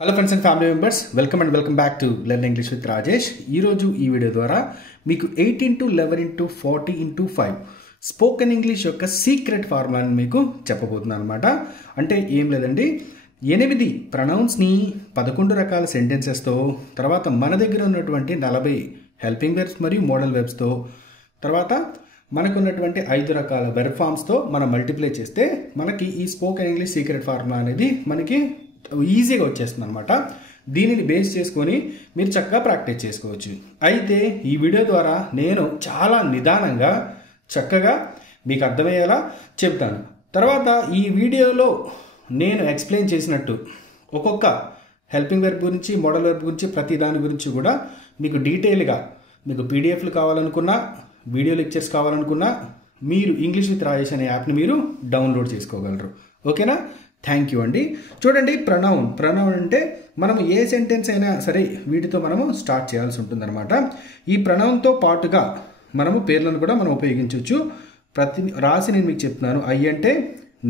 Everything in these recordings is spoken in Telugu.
Hello friends and family members, welcome back to learn English with Rajesh. ఈరోజు ఈ వీడియో ద్వారా మీకు 8x11x40x5 స్పోకెన్ ఇంగ్లీష్ యొక్క సీక్రెట్ ఫార్ములాని మీకు చెప్పబోతున్నాను అనమాట. అంటే ఏం లేదండి, 8 ప్రొనౌన్స్ని 11 రకాల సెంటెన్సెస్తో, తర్వాత మన దగ్గర ఉన్నటువంటి 40 హెల్పింగ్ వెర్బ్స్ మరియు మోడల్ వెర్బ్స్తో, తర్వాత మనకున్నటువంటి 5 రకాల వెర్బ్ ఫామ్స్తో మనం మల్టిప్లై చేస్తే మనకి ఈ స్పోకెన్ ఇంగ్లీష్ సీక్రెట్ ఫార్ములా అనేది మనకి ఈజీగా వచ్చేస్తుంది అనమాట. దీనిని బేస్ చేసుకొని మీరు చక్కగా ప్రాక్టీస్ చేసుకోవచ్చు. అయితే ఈ వీడియో ద్వారా నేను చాలా నిదానంగా చక్కగా మీకు అర్థమయ్యేలా చెప్తాను. తర్వాత ఈ వీడియోలో నేను ఎక్స్ప్లెయిన్ చేసినట్టు ఒక్కొక్క హెల్పింగ్ వెర్బ్ గురించి, మోడల్ వెర్బ్ గురించి, ప్రతి దాని గురించి కూడా మీకు డీటెయిల్గా మీకు పీడిఎఫ్లు కావాలనుకున్నా, వీడియో లెక్చర్స్ కావాలనుకున్నా మీరు ఇంగ్లీష్ విత్ రాజేష్ అనే యాప్ని మీరు డౌన్లోడ్ చేసుకోగలరు. ఓకేనా? థ్యాంక్ యూ అండి. చూడండి, ప్రొనౌన్ అంటే మనము ఏ సెంటెన్స్ అయినా సరే వీటితో మనము స్టార్ట్ చేయాల్సి ఉంటుందన్నమాట. ఈ ప్రొనౌన్తో పాటుగా మనము పేర్లను కూడా మనం ఉపయోగించవచ్చు. రాసి నేను మీకు చెప్తున్నాను. ఐ అంటే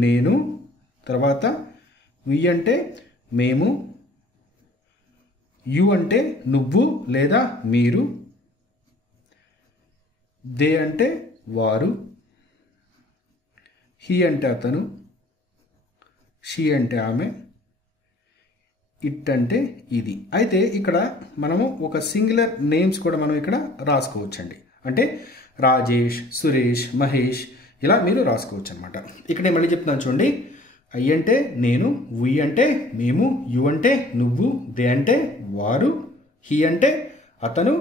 నేను, తర్వాత వి అంటే మేము, యు అంటే నువ్వు లేదా మీరు, దే అంటే వారు, హీ అంటే అతను, షీ అంటే ఆమె, ఇట్ అంటే ఇది. అయితే ఇక్కడ మనము ఒక సింగులర్ నేమ్స్ కూడా మనం ఇక్కడ రాసుకోవచ్చండి. అంటే రాజేష్, సురేష్, మహేష్ ఇలా మీరు రాసుకోవచ్చు అనమాట. ఇక్కడ నేను మళ్ళీ చెప్తున్నాను చూడండి. ఐ అంటే నేను, వి అంటే మేము, యు అంటే నువ్వు, దే అంటే వారు, హీ అంటే అతను,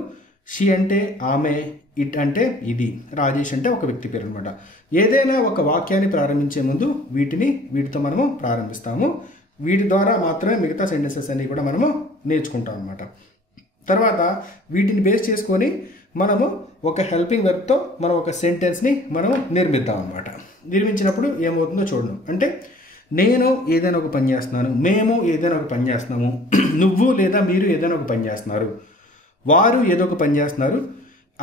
షీ అంటే ఆమె, ఇట్ అంటే ఇది, రాజేష్ అంటే ఒక వ్యక్తి పేరు అనమాట. ఏదైనా ఒక వాక్యాన్ని ప్రారంభించే ముందు వీటితో మనము ప్రారంభిస్తాము. వీటి ద్వారా మాత్రమే మిగతా సెంటెన్సెస్ అన్ని కూడా మనము నేర్చుకుంటాం అనమాట. తర్వాత వీటిని బేస్ చేసుకొని మనము ఒక హెల్పింగ్ వెర్బ్తో మనం ఒక సెంటెన్స్ని మనము నిర్మిద్దాం అనమాట. నిర్మించినప్పుడు ఏమవుతుందో చూడడం. అంటే నేను ఏదైనా ఒక పని చేస్తున్నాను, మేము ఏదైనా ఒక పని చేస్తున్నాము, నువ్వు లేదా మీరు ఏదైనా ఒక పని చేస్తున్నారు, వారు ఏదో ఒక పని చేస్తున్నారు,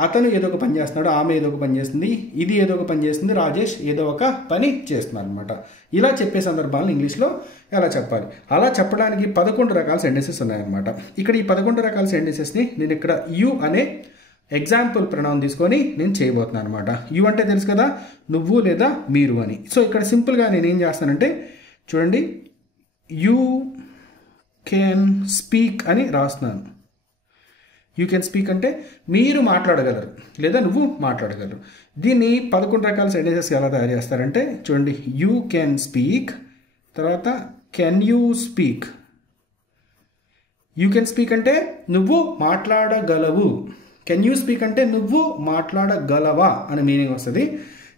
అతను ఏదో ఒక పని చేస్తున్నాడు, ఆమె ఏదో ఒక పని చేస్తుంది, ఇది ఏదో ఒక పని చేస్తుంది, రాజేష్ ఏదో ఒక పని చేస్తున్నారు అనమాట. ఇలా చెప్పే సందర్భాలను ఇంగ్లీష్లో ఎలా చెప్పాలి? అలా చెప్పడానికి 11 రకాల సెంటెన్సెస్ ఉన్నాయన్నమాట. ఇక్కడ ఈ 11 రకాల సెంటెన్సెస్ని నేను ఇక్కడ యు అనే ఎగ్జాంపుల్ ప్రొనౌన్ తీసుకొని నేను చేయబోతున్నాను అనమాట. యు అంటే తెలుసు కదా, నువ్వు లేదా మీరు అని. సో ఇక్కడ సింపుల్గా నేను ఏం చేస్తానంటే చూడండి, యూ కెన్ స్పీక్ అని రాస్తున్నాను. యూ కెన్ స్పీక్ అంటే మీరు మాట్లాడగలరు లేదా నువ్వు మాట్లాడగలరు. దీన్ని 11 రకాల సెంటెన్సెస్ ఎలా తయారు చేస్తారంటే చూడండి, యూ కెన్ స్పీక్, తర్వాత can you speak. You can speak అంటే నువ్వు మాట్లాడగలవు, కెన్ యూ స్పీక్ అంటే నువ్వు మాట్లాడగలవా అని మీనింగ్ వస్తుంది.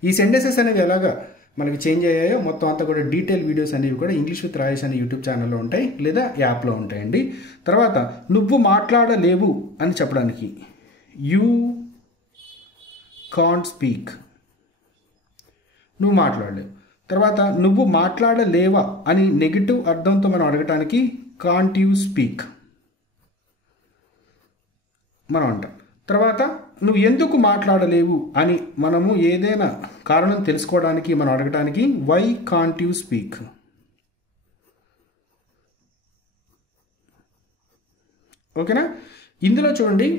ఈ సెంటెన్సెస్ అనేవి ఎలాగా మనకి చేంజ్ అయ్యాయో మొత్తం అంతా కూడా డీటెయిల్ వీడియోస్ అనేవి కూడా ఇంగ్లీష్ విత్ రాజేష్ అనే యూట్యూబ్ ఛానల్లో ఉంటాయి లేదా యాప్లో ఉంటాయండి. తర్వాత నువ్వు మాట్లాడలేవు అని చెప్పడానికి యూ కాంట్ స్పీక్, నువ్వు మాట్లాడలేవు. తర్వాత నువ్వు మాట్లాడలేవా అని నెగిటివ్ అర్థంతో మనం అడగటానికి కాంట్ యూ స్పీక్ మనం అంటాం. తర్వాత నువ్వు ఎందుకు మాట్లాడలేవు అని మనము ఏదైనా కారణం తెలుసుకోవడానికి మనం అడగటానికి వై కాంట్ యూ స్పీక్. ఓకేనా? ఇందులో చూడండి,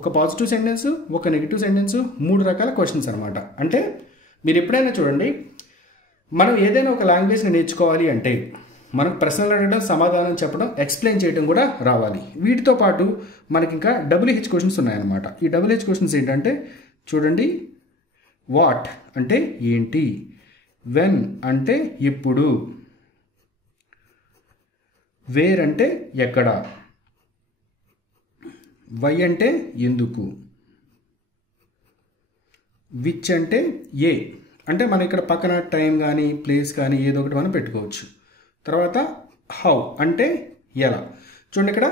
ఒక పాజిటివ్ సెంటెన్స్, ఒక నెగిటివ్ సెంటెన్స్, 3 రకాల క్వశ్చన్స్ అనమాట. అంటే మీరు ఎప్పుడైనా చూడండి, మనం ఏదైనా ఒక లాంగ్వేజ్ని నేర్చుకోవాలి అంటే మనకు ప్రశ్నలు అడగడం, సమాధానం చెప్పడం, ఎక్స్ప్లెయిన్ చేయడం కూడా రావాలి. వీటితో పాటు మనకి ఇంకా WH క్వశ్చన్స్ ఉన్నాయన్నమాట. ఈ WH క్వశ్చన్స్ ఏంటంటే చూడండి, వాట్ అంటే ఏంటి, వెన్ అంటే ఎప్పుడు, వేర్ అంటే ఎక్కడ, వై అంటే ఎందుకు, విచ్ అంటే ఏ అంటే మనం ఇక్కడ పక్కన టైం కానీ ప్లేస్ కానీ ఏదో ఒకటి మనం పెట్టుకోవచ్చు. తర్వాత హౌ అంటే ఎలా. చూడండి, ఇక్కడ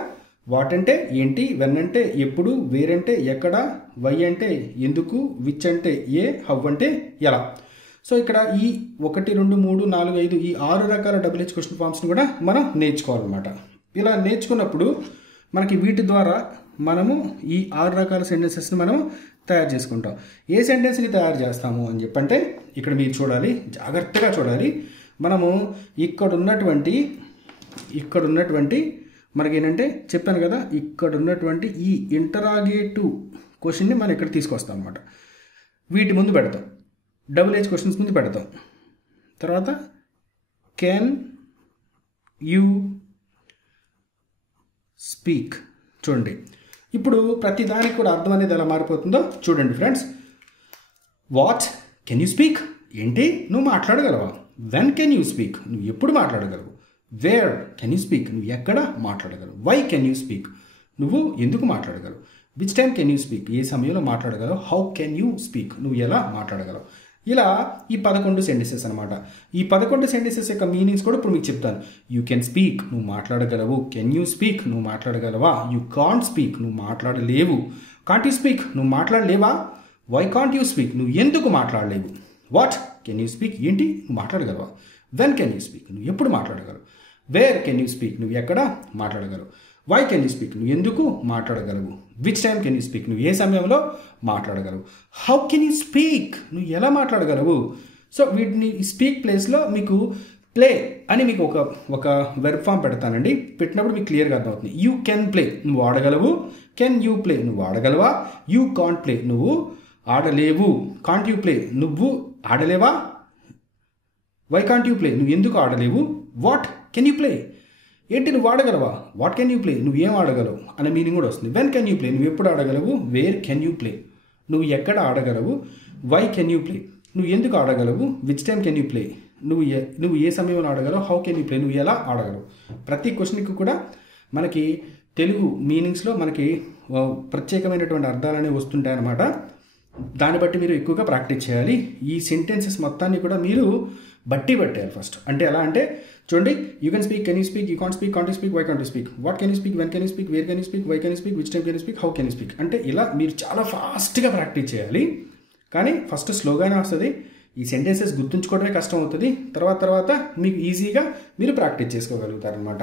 వాట్ అంటే ఏంటి, వెన్ అంటే ఎప్పుడు, వేర్ అంటే ఎక్కడ, వై అంటే ఎందుకు, విచ్ అంటే ఏ, హౌ అంటే ఎలా. సో ఇక్కడ ఈ 1, 2, 3, 4, 5 ఈ 6 రకాల WH క్వశ్చన్ ఫామ్స్ని కూడా మనం నేర్చుకోవాలన్నమాట. ఇలా నేర్చుకున్నప్పుడు మనకి వీటి ద్వారా మనము ఈ 6 రకాల సెంటెన్సెస్ని మనం తయారు చేసుకుంటాం. ఏ సెంటెన్స్ని తయారు చేస్తాము అని చెప్పంటే ఇక్కడ మీరు చూడాలి, జాగ్రత్తగా చూడాలి. మనము ఇక్కడ ఉన్నటువంటి మనకి ఏంటంటే చెప్పాను కదా, ఇక్కడ ఉన్నటువంటి ఈ ఇంటరాగేటివ్ క్వశ్చన్ని మనం ఇక్కడ తీసుకొస్తాం అనమాట. వీటి ముందు పెడతాం, డబుల్ ఏజ్ క్వశ్చన్స్ ముందు పెడతాం. తర్వాత కెన్ యూ స్పీక్. చూడండి, ఇప్పుడు ప్రతి దానికి కూడా అర్థం అనేది ఎలా మారిపోతుందో చూడండి friends. What can you speak, ఏంటి నువ్వు మాట్లాడగలవా. వెన్ కెన్ యూ స్పీక్, నువ్వు ఎప్పుడు మాట్లాడగలవు. వేర్ కెన్ యూ స్పీక్, నువ్వు ఎక్కడ మాట్లాడగలవు. వై కెన్ యూ స్పీక్, నువ్వు ఎందుకు మాట్లాడగలవు. Which time can you speak, ఏ సమయంలో మాట్లాడగలవు. హౌ కెన్ యూ స్పీక్, నువ్వు ఎలా మాట్లాడగలవు. ఇలా ఈ 11 సెంటెన్సెస్ అనమాట. ఈ 11 సెంటెన్సెస్ యొక్క మీనింగ్స్ కూడా ఇప్పుడు మీకు చెప్తాను. యూ కెన్ స్పీక్, నువ్వు మాట్లాడగలవు. కెన్ యూ స్పీక్, నువ్వు మాట్లాడగలవా. యూ కాంట్ స్పీక్, నువ్వు మాట్లాడలేవు. కాంట్ యూ స్పీక్, నువ్వు మాట్లాడలేవా. వై కాంట్ యూ స్పీక్, నువ్వు ఎందుకు మాట్లాడలేవు. వాట్ కెన్ యూ స్పీక్, ఏంటి నువ్వు మాట్లాడగలవా. వెన్ కెన్ యూ స్పీక్, నువ్వు ఎప్పుడు మాట్లాడగలవు. వేర్ కెన్ యూ స్పీక్, నువ్వు ఎక్కడ మాట్లాడగలవు. వై కెన్ యూ స్పీక్, నువ్వు ఎందుకు మాట్లాడగలవు. Which time can you speak, నువ్వు ఏ సమయంలో మాట్లాడగలవు. హౌ కెన్ యూ స్పీక్, నువ్వు ఎలా మాట్లాడగలవు. సో వీటిని స్పీక్ ప్లేస్లో మీకు ప్లే అని మీకు ఒక వెర్బ్ ఫామ్ పెడతానండి. పెట్టినప్పుడు మీకు క్లియర్గా అర్థమవుతుంది. యూ కెన్ ప్లే, నువ్వు ఆడగలవు. కెన్ యూ ప్లే, నువ్వు ఆడగలవా. యూ కాంట్ ప్లే, నువ్వు ఆడలేవు. కాంట్ యూ ప్లే, నువ్వు ఆడలేవా. వై కాంట్ యూ ప్లే, నువ్వు ఎందుకు ఆడలేవు. వాట్ కెన్ యూ ప్లే, ఏంటి నువ్వు ఆడగలవా. వాట్ కెన్ యూ ప్లే, నువ్వు ఏం ఆడగలవు అనే మీనింగ్ కూడా వస్తుంది. వెన్ కెన్ యూ ప్లే, నువ్వు ఎప్పుడు ఆడగలవు. వేర్ కెన్ యూ ప్లే, నువ్వు ఎక్కడ ఆడగలవు. వై కెన్ యూ ప్లే, నువ్వు ఎందుకు ఆడగలవు. Which time can you play, నువ్వు ఏ సమయంలో ఆడగలవు. హౌ కెన్ యూ ప్లే, నువ్వు ఎలా ఆడగలవు. ప్రతి క్వశ్చన్కి కూడా మనకి తెలుగు మీనింగ్స్లో మనకి ప్రత్యేకమైనటువంటి అర్థాలనే వస్తుంటాయి అన్నమాట. దాన్ని బట్టి మీరు ఎక్కువగా ప్రాక్టీస్ చేయాలి. ఈ సెంటెన్సెస్ మొత్తాన్ని కూడా మీరు బట్టి పట్టేయాలి ఫస్ట్. అంటే ఎలా అంటే చూడండి, you can speak, can you speak, you can't speak, can't you speak, why can't you speak. What can you speak, when can you speak, where can you speak, why can you speak, which time can you speak, how can you speak. అంటే ఇలా మీరు చాలా ఫాస్ట్గా ప్రాక్టీస్ చేయాలి. కానీ ఫస్ట్ స్లోగానే వస్తుంది. ఈ సెంటెన్సెస్ గుర్తుంచుకోవడమే కష్టం అవుతుంది. తర్వాత మీకు ఈజీగా మీరు ప్రాక్టీస్ చేసుకోగలుగుతారనమాట.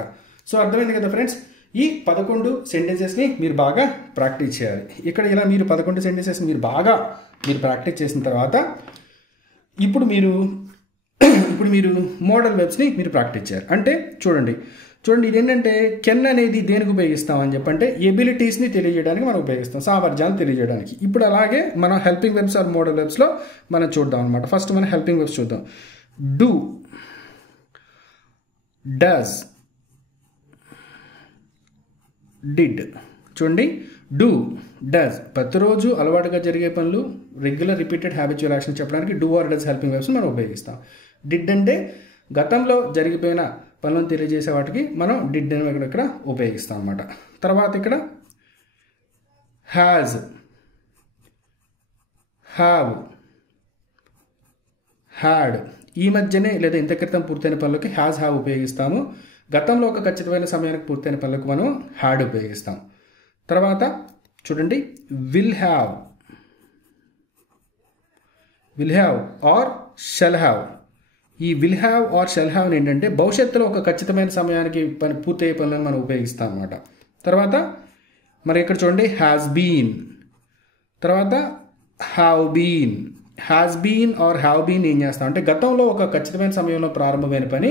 సో అర్థమైంది కదా ఫ్రెండ్స్. ఈ 11 సెంటెన్సెస్ని మీరు బాగా ప్రాక్టీస్ చేయాలి. ఇక్కడ ఇలా మీరు 11 సెంటెన్సెస్ మీరు ప్రాక్టీస్ చేసిన తర్వాత ఇప్పుడు మీరు మోడల్ వెర్బ్స్ని మీరు ప్రాక్టీస్ చేయాలి. అంటే చూడండి ఇదేంటంటే కెన్ అనేది దేనికి ఉపయోగిస్తామని చెప్పంటే ఎబిలిటీస్ని తెలియజేయడానికి మనం ఉపయోగిస్తాం, సామర్థ్యాన్ని తెలియజేయడానికి. ఇప్పుడు అలాగే మనం హెల్పింగ్ వెర్బ్స్ ఆర్ మోడల్ వెర్బ్స్లో మనం చూద్దాం అనమాట. ఫస్ట్ మనం హెల్పింగ్ వెర్బ్స్ చూద్దాం. Do, does, did. చూడండి, డూ, డస్ ప్రతిరోజు అలవాటుగా జరిగే పనులు, రెగ్యులర్ రిపీటెడ్ హ్యాబిచువల్ యాక్షన్ చెప్పడానికి do or does helping verbs మనం ఉపయోగిస్తాం. డిడ్ అంటే గతంలో జరిగిపోయిన పనులను తెలియజేసే వాటికి మనం డిడ్ అని ఇక్కడ ఉపయోగిస్తాం అన్నమాట. తర్వాత ఇక్కడ హ్యాజ్, హ్యావ్, హ్యాడ్ ఈ మధ్యనే లేదా ఇంత క్రితం పూర్తయిన పనులకి హ్యాజ్, హ్యావ్ ఉపయోగిస్తాము. గతంలో ఒక ఖచ్చితమైన సమయానికి పూర్తయిన పనులకు మనం హ్యాడ్ ఉపయోగిస్తాం. తర్వాత చూడండి, will have or shall have. ఈ will have or shall have ఏంటంటే భవిష్యత్తులో ఒక ఖచ్చితమైన సమయానికి పూర్తయ్యే పనులను మనం ఉపయోగిస్తాం అన్నమాట. తర్వాత మరి ఇక్కడ చూడండి, హ్యాస్ బీన్, తర్వాత have been. Has been or have been ఏం చేస్తాం అంటే గతంలో ఒక ఖచ్చితమైన సమయంలో ప్రారంభమైన పని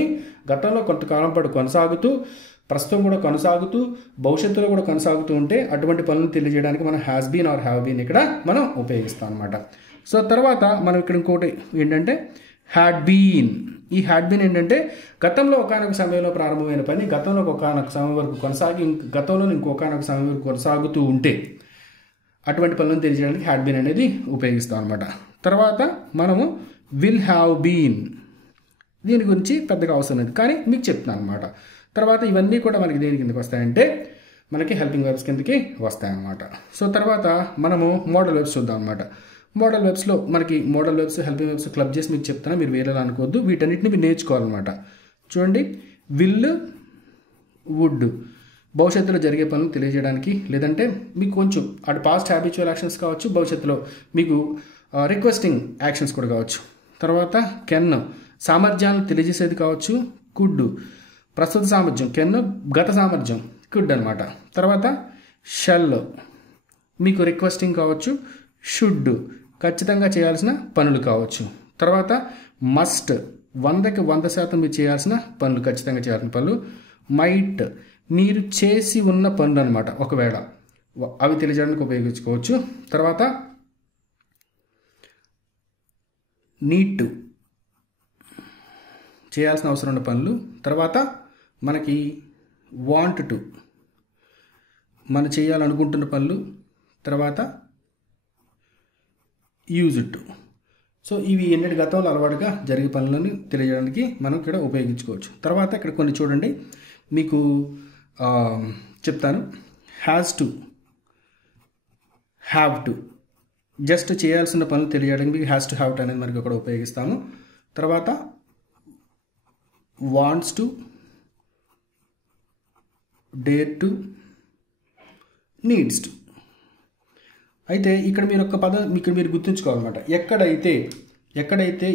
గతంలో కొంతకాలం పాటు కొనసాగుతూ, ప్రస్తుతం కూడా కొనసాగుతూ, భవిష్యత్తులో కూడా కొనసాగుతూ ఉంటే అటువంటి పనులను తెలియజేయడానికి మనం has been or have been ఇక్కడ మనం ఉపయోగిస్తాం అనమాట. సో తర్వాత మనం ఇక్కడ ఇంకోటి ఏంటంటే హ్యాడ్ బీన్. ఈ హ్యాడ్ బీన్ ఏంటంటే గతంలో ఒకనొక సమయంలో ప్రారంభమైన పని గతంలో ఒకనొక సమయం వరకు కొనసాగి గతంలో ఇంకొకనొక సమయం వరకు కొనసాగుతూ ఉంటే అటువంటి పనులను తెలియజేయడానికి హ్యాడ్ బీన్ అనేది ఉపయోగిస్తాం అనమాట. తర్వాత మనము విల్ హ్యావ్ బీన్, దీని గురించి పెద్దగా అవసరం లేదు కానీ మీకు చెప్తున్నాను అనమాట. తర్వాత ఇవన్నీ కూడా మనకి దేని కిందకి వస్తాయంటే మనకి హెల్పింగ్ వెర్బ్స్ కిందకి వస్తాయన్నమాట. సో తర్వాత మనము మోడల్ వెర్బ్స్ చూద్దాం అనమాట. మోడల్ వెర్బ్స్లో మనకి model verbs, helping verbs club చేసి మీకు చెప్తాను, మీరు వేరేలా అనుకోవద్దు. వీటన్నిటిని మీరు నేర్చుకోవాలన్నమాట. చూడండి, విల్, వుడ్ భవిష్యత్తులో జరిగే పనులు తెలియజేయడానికి, లేదంటే మీకు కొంచెం అటు పాస్ట్ హ్యాబిచువల్ యాక్షన్స్ కావచ్చు, భవిష్యత్తులో మీకు రిక్వెస్టింగ్ యాక్షన్స్ కూడా కావచ్చు. తర్వాత కెన్ సామర్థ్యాలను తెలియజేసేది కావచ్చు. కుడ్ ప్రస్తుత సామర్థ్యం, కెన్ గత సామర్థ్యం, కుడ్ అనమాట. తర్వాత షెల్ మీకు రిక్వెస్టింగ్ కావచ్చు. షుడ్ ఖచ్చితంగా చేయాల్సిన పనులు కావచ్చు. తర్వాత మస్ట్ 100% మీరు చేయాల్సిన పనులు, ఖచ్చితంగా చేయాల్సిన పనులు. మైట్ మీరు చేసి ఉన్న పనులు అనమాట. ఒకవేళ అవి తెలియజేయడానికి ఉపయోగించుకోవచ్చు. తర్వాత నీడ్ టు, చేయాల్సిన అవసరం ఉన్న పనులు. తర్వాత మనకి వాంట్ టు, మనం చేయాలనుకుంటున్న పనులు. తర్వాత యూజ్ టు. సో ఇవి ఏంటంటే గతంలో అలవాటుగా జరిగే పనులను తెలియజేయడానికి మనం ఇక్కడ ఉపయోగించుకోవచ్చు. తర్వాత ఇక్కడ కొన్ని చూడండి, మీకు చెప్తాను. Has to, have to, just చేయాల్సిన పనులు తెలియజేయడానికి మీకు హ్యాస్ టు, హ్యావ్ టు అనేది మనకి ఇక్కడ ఉపయోగిస్తాము. తర్వాత wants to, dare to, needs to. అయితే ఇక్కడ మీరు ఒక పదం మీరు గుర్తుంచుకోవాలన్నమాట. ఎక్కడైతే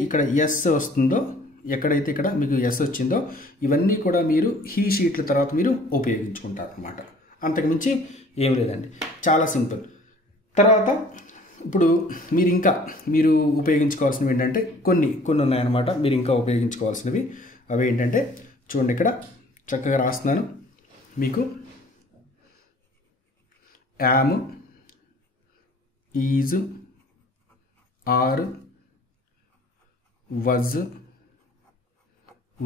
ఇక్కడ ఎస్ వస్తుందో, ఎక్కడైతే ఇక్కడ మీకు ఎస్ వచ్చిందో, ఇవన్నీ కూడా మీరు హీ షీట్ల తర్వాత మీరు ఉపయోగించుకుంటారు అన్నమాట. అంతకుమించి ఏం లేదండి, చాలా సింపుల్. తర్వాత ఇప్పుడు మీరు ఉపయోగించుకోవాల్సినవి ఏంటంటే కొన్ని ఉన్నాయన్నమాట. మీరు ఇంకా ఉపయోగించుకోవాల్సినవి అవి ఏంటంటే చూడండి, ఇక్కడ చక్కగా రాస్తున్నాను మీకు. Am, is, are, was,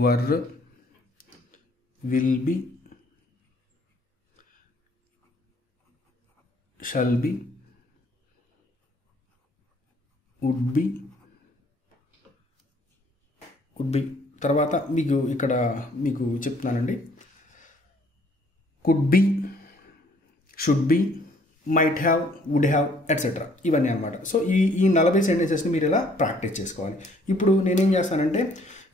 were, will be, shall be, would be. తర్వాత ఇక్కడ మీకు చెప్తున్నానండి. Could be, should be, might have, would have, etcetera, ఇవన్నీ అనమాట. సో ఈ 40 సెంటెన్సెస్ని మీరు ఇలా ప్రాక్టీస్ చేసుకోవాలి. ఇప్పుడు నేనేం చేస్తానంటే,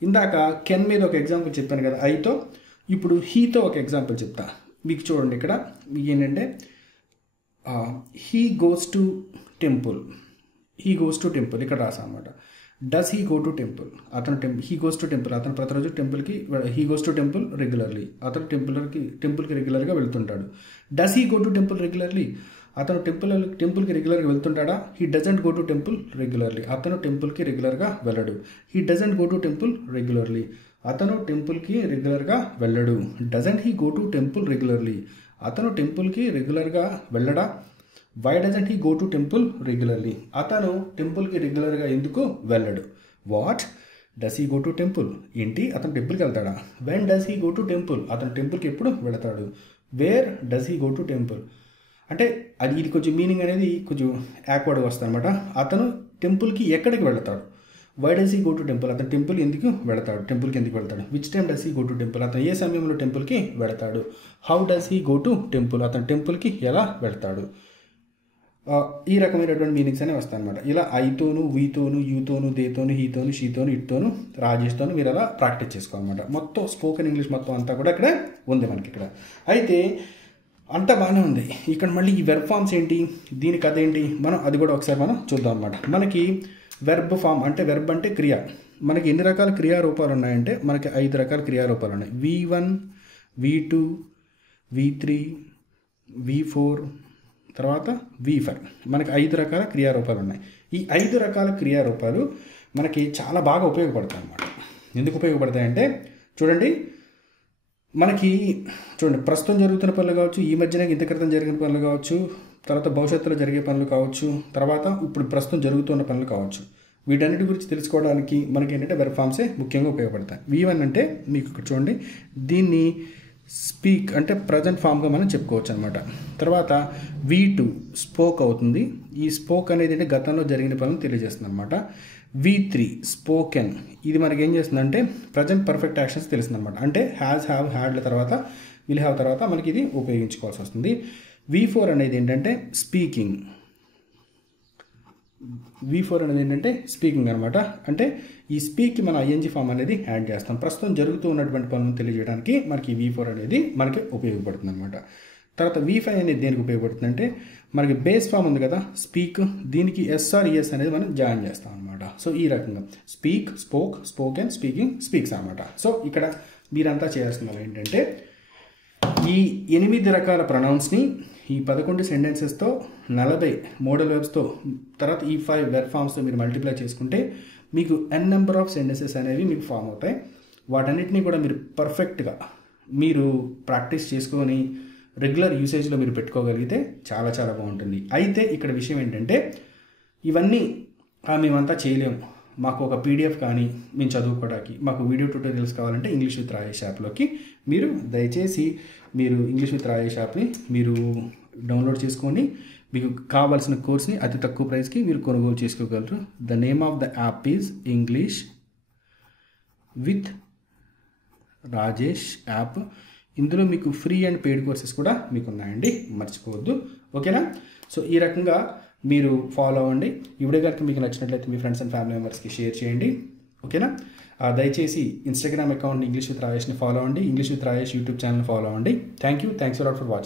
ఇందాక కెన్ మీద ఒక ఎగ్జాంపుల్ చెప్పాను కదా ఐతో, ఇప్పుడు హీతో ఒక ఎగ్జాంపుల్ చెప్తా. మీకు చూడండి, ఇక్కడ మీకు ఏంటంటే హీ గోస్ టు టెంపుల్, ఇక్కడ రాసా అనమాట. Does he go to temple, he goes to temple, అతను ప్రతిరోజు టెంపుల్కి, he goes to temple regularly, అతను టెంపుల్కి రెగ్యులర్గా వెళ్తుంటాడు. Does he go to temple regularly, అతను టెంపుల్కి రెగ్యులర్గా వెళ్తుంటాడా. He doesn't go to temple regularly, అతను టెంపుల్కి రెగ్యులర్గా వెళ్ళడు. He doesn't go to temple regularly, అతను టెంపుల్కి రెగ్యులర్గా వెళ్ళడు. Doesn't he go to temple regularly, అతను టెంపుల్కి రెగ్యులర్గా వెళ్ళడా. Why doesn't he go to temple regularly, అతను టెంపుల్కి రెగ్యులర్గా ఎందుకు వెళ్ళడు. What does he go to temple, ఏంటి అతను టెంపుల్కి వెళ్తాడా. When does he go to temple, అతను టెంపుల్కి ఎప్పుడు వెళతాడు. Where does he go to temple, అంటే ఇది కొంచెం మీనింగ్ అనేది కొంచెం యాక్వర్డ్గా వస్తుంది అనమాట. అతను టెంపుల్కి ఎక్కడికి వెళతాడు. Why does he go to temple, అతను టెంపుల్కి ఎందుకు వెళతాడు. Which time does he go to temple, అతను ఏ సమయంలో టెంపుల్కి వెళతాడు. How does he go to temple, అతను టెంపుల్కి ఎలా వెళతాడు. ఈ రకమైనటువంటి మీనింగ్స్ అనేవి వస్తాయి అనమాట. ఇలా ఐతోను, వీతోను, యూతోను, దేతోను, హీతోను, షీతోను, ఇట్తోను, రాజేష్తోను మీరు అలా ప్రాక్టీస్ చేసుకోవాలన్నమాట. మొత్తం స్పోకెన్ ఇంగ్లీష్ మొత్తం అంతా కూడా ఇక్కడ ఉంది మనకి ఇక్కడ. అయితే అంతా బాగానే ఉంది. ఇక్కడ మళ్ళీ ఈ వెర్బ్ ఫామ్స్ ఏంటి, దీని కథ ఏంటి, మనం అది కూడా ఒకసారి మనం చూద్దాం అనమాట. మనకి వెర్బ్ ఫామ్ అంటే వెర్బ్ అంటే క్రియ. మనకి ఎన్ని రకాల క్రియారూపాలు ఉన్నాయంటే మనకి 5 రకాల క్రియారూపాలు ఉన్నాయి. V1, V2, V3, V4, తర్వాత V5. మనకి 5 రకాల క్రియారూపాలు ఉన్నాయి. ఈ 5 రకాల క్రియారూపాలు మనకి చాలా బాగా ఉపయోగపడతాయి అన్నమాట. ఎందుకు ఉపయోగపడతాయంటే చూడండి, ప్రస్తుతం జరుగుతున్న పనులు కావచ్చు, ఈ మధ్యన ఇంత క్రితం జరిగిన పనులు కావచ్చు, తర్వాత భవిష్యత్తులో జరిగే పనులు కావచ్చు, తర్వాత ఇప్పుడు ప్రస్తుతం జరుగుతున్న పనులు కావచ్చు. వీటన్నిటి గురించి తెలుసుకోవడానికి మనకి ఏంటంటే వెర్బ్ ఫామ్సే ముఖ్యంగా ఉపయోగపడతాయి. V1 అంటే మీకు ఇక్కడ చూడండి, దీన్ని స్పీక్ అంటే ప్రజెంట్ ఫామ్గా మనం చెప్పుకోవచ్చు అనమాట. తర్వాత V2 స్పోక్ అవుతుంది. ఈ స్పోక్ అనేది అంటే గతంలో జరిగిన పనులు తెలియజేస్తుంది అనమాట. V3 స్పోకెన్, ఇది మనకి ఏం చేస్తుందంటే ప్రజెంట్ పర్ఫెక్ట్ యాక్షన్స్ తెలుస్తుంది అనమాట. అంటే హ్యాస్, హ్యావ్, హ్యాడ్ల తర్వాత విల్ హ్యావ్ తర్వాత మనకి ఇది ఉపయోగించుకోవాల్సి వస్తుంది. V4 అనేది ఏంటంటే స్పీకింగ్. V4 అనేది ఏంటంటే స్పీకింగ్ అనమాట. అంటే ఈ స్పీక్కి మన ING ఫామ్ అనేది యాడ్ చేస్తాం. ప్రస్తుతం జరుగుతూ ఉన్నటువంటి పనులను తెలియజేయడానికి మనకి V4 అనేది మనకి ఉపయోగపడుతుంది అనమాట. తర్వాత V5 అనేది దేనికి ఉపయోగపడుతుంది అంటే మనకి బేస్ ఫామ్ ఉంది కదా స్పీక్, దీనికి SRES అనేది మనం జాయిన్ చేస్తాం అనమాట. సో ఈ రకంగా speak, spoke, spoken, speaking, speaks అనమాట. సో ఇక్కడ మీరంతా చేయాల్సిన ఏంటంటే ఈ 8 రకాల ప్రొనౌన్స్ని ఈ 11 సెంటెన్సెస్తో 40 మోడల్ వెర్బ్స్తో తర్వాత ఈ 5 వెర్బ్ ఫామ్స్తో మీరు మల్టిప్లై చేసుకుంటే మీకు n నెంబర్ ఆఫ్ సెంటెన్సెస్ అనేవి మీకు ఫామ్ అవుతాయి. వాటన్నిటినీ కూడా మీరు పర్ఫెక్ట్గా మీరు ప్రాక్టీస్ చేసుకొని రెగ్యులర్ యూసేజ్లో మీరు పెట్టుకోగలిగితే చాలా చాలా బాగుంటుంది. అయితే ఇక్కడ విషయం ఏంటంటే ఇవన్నీ మేమంతా చేయలేము, మాకు ఒక పీడిఎఫ్ కానీ మేము చదువుకోవడానికి మాకు వీడియో ట్యూటోరియల్స్ కావాలంటే ఇంగ్లీష్ విత్ రాజేష్ యాప్లోకి మీరు దయచేసి మీరు ఇంగ్లీష్ విత్ రాజేష్ యాప్ని మీరు డౌన్లోడ్ చేసుకొని మీకు కావాల్సిన కోర్స్ని అతి తక్కువ ప్రైస్కి మీరు కొనుగోలు చేసుకోగలరు. The name of the app is English with Rajesh app. ఇందులో మీకు ఫ్రీ అండ్ పెయిడ్ కోర్సెస్ కూడా మీకు ఉన్నాయండి, మర్చిపోవద్దు. ఓకేనా? సో ఈ రకంగా మీరు ఫాలో అవ్వండి. ఈ వీడియో కనుక మీకు నచ్చినట్లయితే మీ ఫ్రెండ్స్ అండ్ ఫ్యామిలీ మెంబర్స్కి షేర్ చేయండి. ఓకేనా? దయచేసి ఇన్స్టాగ్రామ్ అకౌంట్ ఇంగ్లీష్ విత్ రాజేష్ని ఫాలో అవ్వండి, English with Rajesh YouTube channel follow అవ్వండి. Thanks for watching.